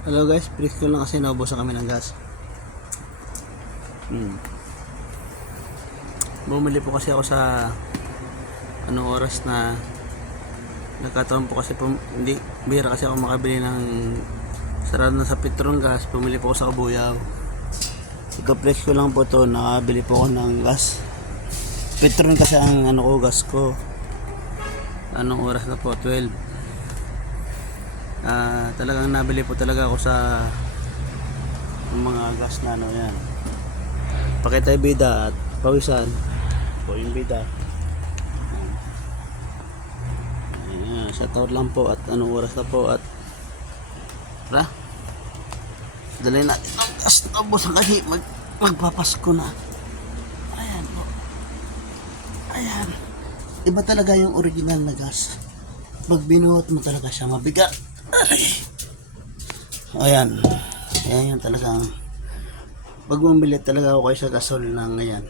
Hello guys, break ko lang kasi naubusan kami ng gas. Bumili po kasi ako sa anong oras na nagkataon po kasi hindi bihira kasi ako makabili ng sarado na sa Petron gas. Bumili po ako sa Kabuyaw. Ito press ko lang po to, nakabili po ako ng gas. Petron kasi ang ano ko, gas ko. Anong oras na po? 12. Talagang nabili po talaga ako sa mga gas na ano yan. Pakita yung bida at pawisan po yung bida. Ayan, sa taon lang po at anong oras na po at dalhin natin ang gas na busan kasi magpapasko na. Ayan po. Ayan. Iba talaga yung original na gas. Pag binuhat mo talaga siya mabigat. Ayan. Ayan yung talagang pag bumili talaga ako kayo sa gasol na ngayon,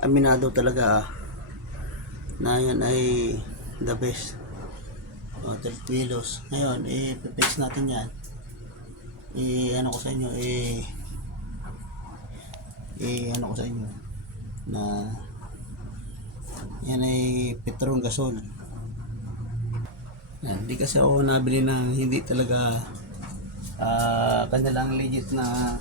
aminado talaga na yan ay the best. 12 kilos. Ngayon, i-fix natin yan. Ano ko sa inyo, ano ko sa inyo na yan ay Petron gasol. Yan, hindi kasi ako nabili ng hindi talaga kanilang legit na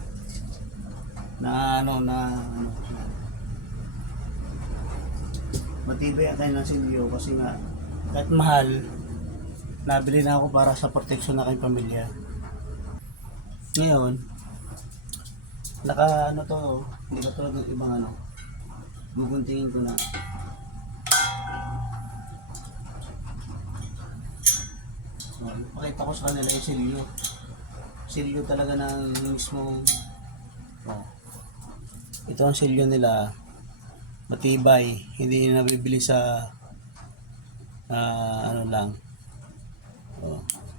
matibay ang kanilang silyo kasi nga kahit mahal nabili na ako para sa protection na kayong pamilya. Ngayon naka hindi ka tulad ng ibang guguntingin ko na pakita ko sa kanila yung silyo talaga ng mismong ito ang silyo nila, matibay, hindi nabibili sa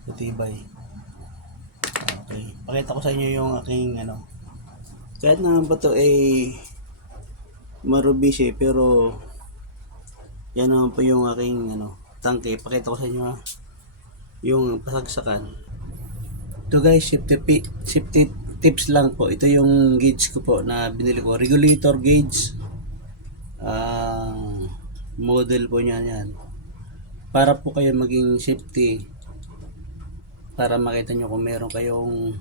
matibay. Okay, pakita ko sa inyo yung aking kahit naman ba to Marubisi, pero yan naman po yung aking tangke. Pakita ko sa inyo yung pasagsakan. Ito guys, safety tips lang po. Ito yung gauge ko po na binili ko, regulator gauge. Model po niya yan para po kayo maging safety, para makita nyo kung meron kayong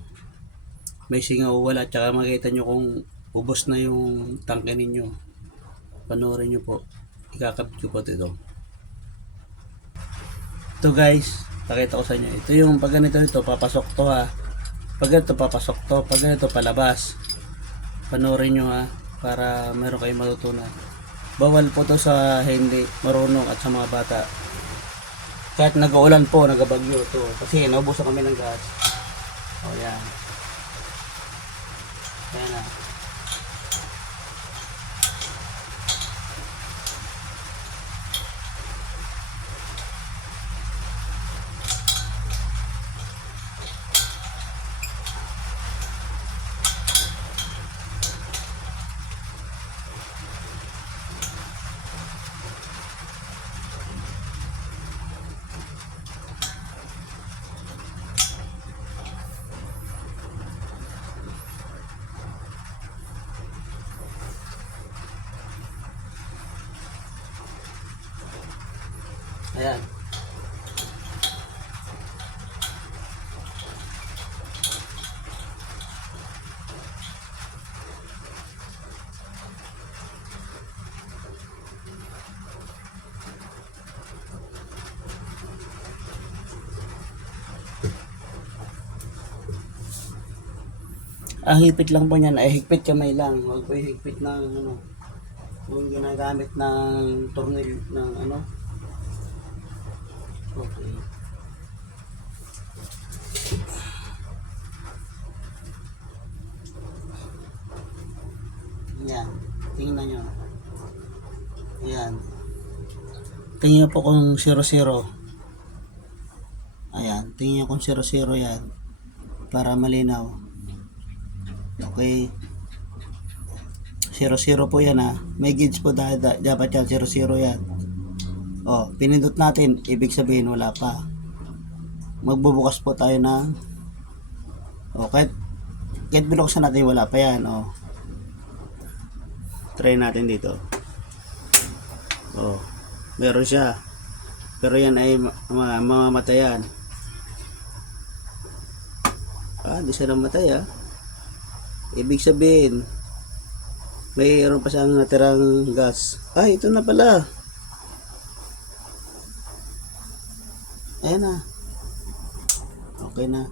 may singaw o wala, tsaka makita nyo kung ubos na yung tangke ninyo. Panoorin nyo po, ikakabit ko po ito guys, pakita ko sa inyo. Ito yung pag ganito papasok to pag ganito papasok to, pag ganito palabas. Panoorin nyo para meron kayong matutunan. Bawal po to sa hindi marunong at sa mga bata. Kahit nag-uulan po, nagabagyo to, kasi naubusan kami ng gas. Yan. Ayan na. Ayan. Ang higpit lang po niyan ay higpit kamay lang. Huwag po higpit ng yung ginagamit ng tornil ng Okay. Yan. Tingnan nyo. Ayan. Tingnan nyo po kung 00. Ayan. Tingnan nyo kung 00 yan. Para malinaw. Okay. 00 po yan May gauge po dapat yan. 00 yan. Pinindot natin. Ibig sabihin wala pa. Magbubukas po tayo ng O, kahit binuksan natin, wala pa yan. O, try natin dito. O, meron siya. Pero yan ay mamamatayan. Di siya namatay Ibig sabihin, mayroon pa siyang natirang gas. Ito na pala. Ayan na. Okay na.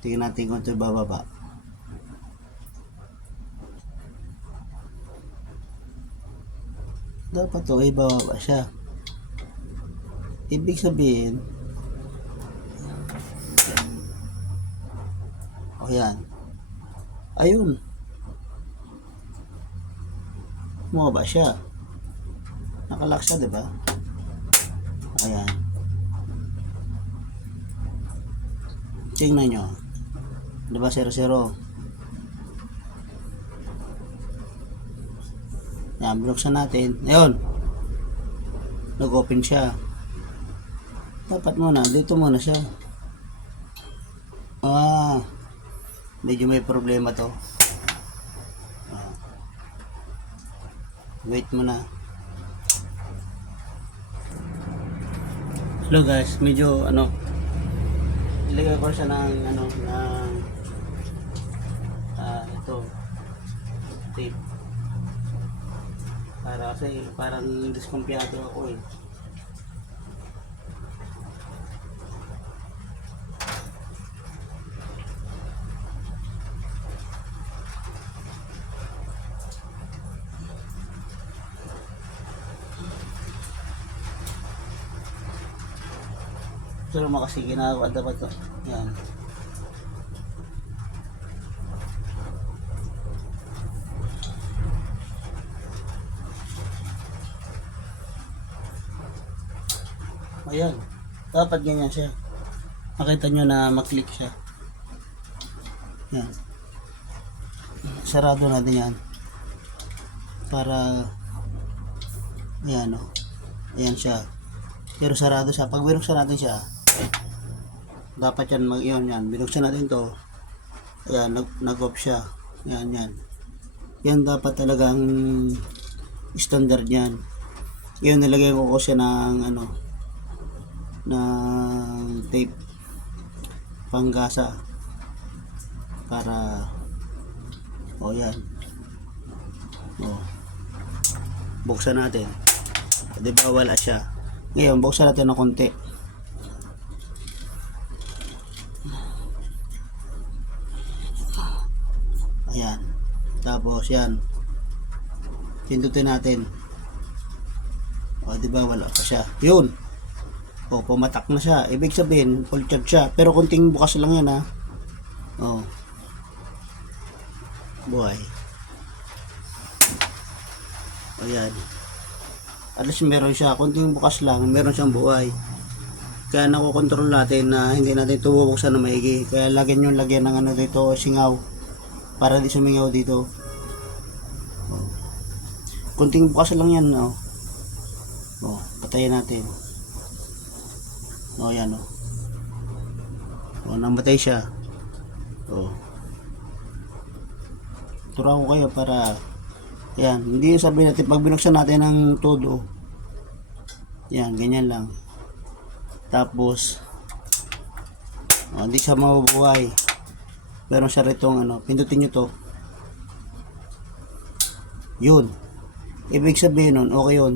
Tingnan natin kung ito bababa. Dapat ito ay bababa siya. Ibig sabihin, yan. Ayun. Bumaba siya. Nakalock siya, diba? Ayan. Tingnan nyo. Diba 0-0? Yan, binuksan natin. Ayun. Nag-open siya. Dapat muna, dito muna siya. Medyo may problema to. Wait muna. Hello guys, medyo ilagay ko siya ng ito tape para kasi parang diskumpiyado ako Pero kasi ginagawa dapat to. Yan. Ayan. Dapat ganyan siya. Makita nyo na maklik siya. Yan. Sarado natin yan. Para ayan ayan siya. Pero sarado siya. Pag binuksan natin siya, dapat yan yan. Binuksan natin to. Ayan, nag-off siya. Yan. Yan dapat talagang standard yan. Yan, nilagay ko siya ng ng tape panggasa para yan. Buksan natin. Diba wala siya. Ngayon, buksan natin ng konti. Ayan. Tapos yan. Pindutin natin. Diba wala pa siya. Yun. Pumatak na siya. Ibig sabihin, full charge siya. Pero kunting bukas lang yan buhay. Ayan. At least meron siya. Kunting bukas lang, meron siyang buhay. Kaya nakokontrol natin na hindi natin ito bubuksan na maigi. Kaya lagyan ng dito, singaw. Para di sumingaw dito. Kunting bukas lang yan. Patayin natin. Yan namatay siya. Turuan ko kayo para yan, hindi sabihin natin pag binuksan natin ng todo. Yan, ganyan lang. Tapos hindi siya mabubuhay. Meron siya ritong pindutin nyo to. Yun. Ibig sabihin nun, okay yun.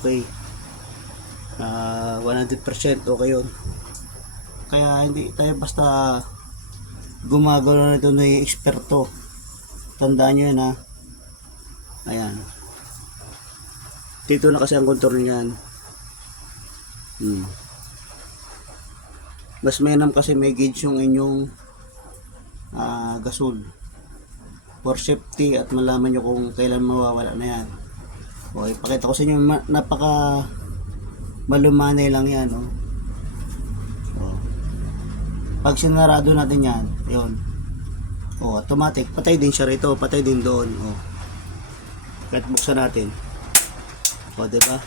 Okay. 100% okay yun. Kaya hindi tayo basta gumagawa nito na yung eksperto. Tandaan nyo yun Ayan. Dito na kasi ang control niyan. Mas mainam kasi may gauge yung inyong gasol. For safety at malaman nyo kung kailan mawawala na yan. Ipakita ko sa inyo, napaka malumanay lang yan. Pag sinarado natin yan, yun. Automatic, patay din siya rito, patay din doon. Kahit buksan natin. O, diba?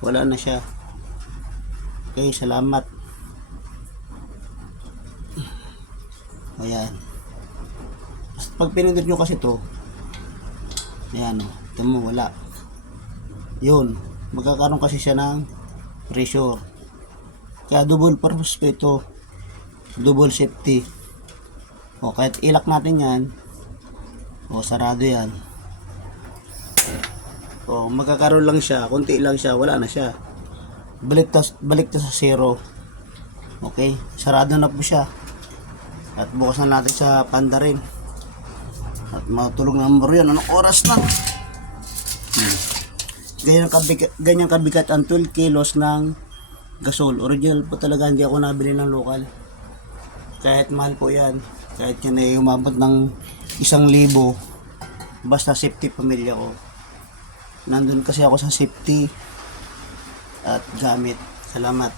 Wala na siya. Okay, salamat. Ayan. Basta pag pinindot nyo kasi to, ayan o, ito mo, wala. Yun, magkakaroon kasi siya ng pressure. Kaya double purpose ko ito. Double safety. O, kahit ilak natin yan, o, sarado yan. O, magkakaroon lang siya, konti lang siya, wala na siya. Balik ta sa zero. Okay, sarado na po siya. At bukas na natin sa panda rin. At matulog na mo yan. Anong oras na? Ganyan kabigat ang 12 kilos ng gasol. Original po talaga, hindi ako nabili ng lokal. Kahit mahal po yan. Kahit yan ay umabot ng 1,000. Basta safety pamilya ko. Nandun kasi ako sa safety at gamit. Salamat.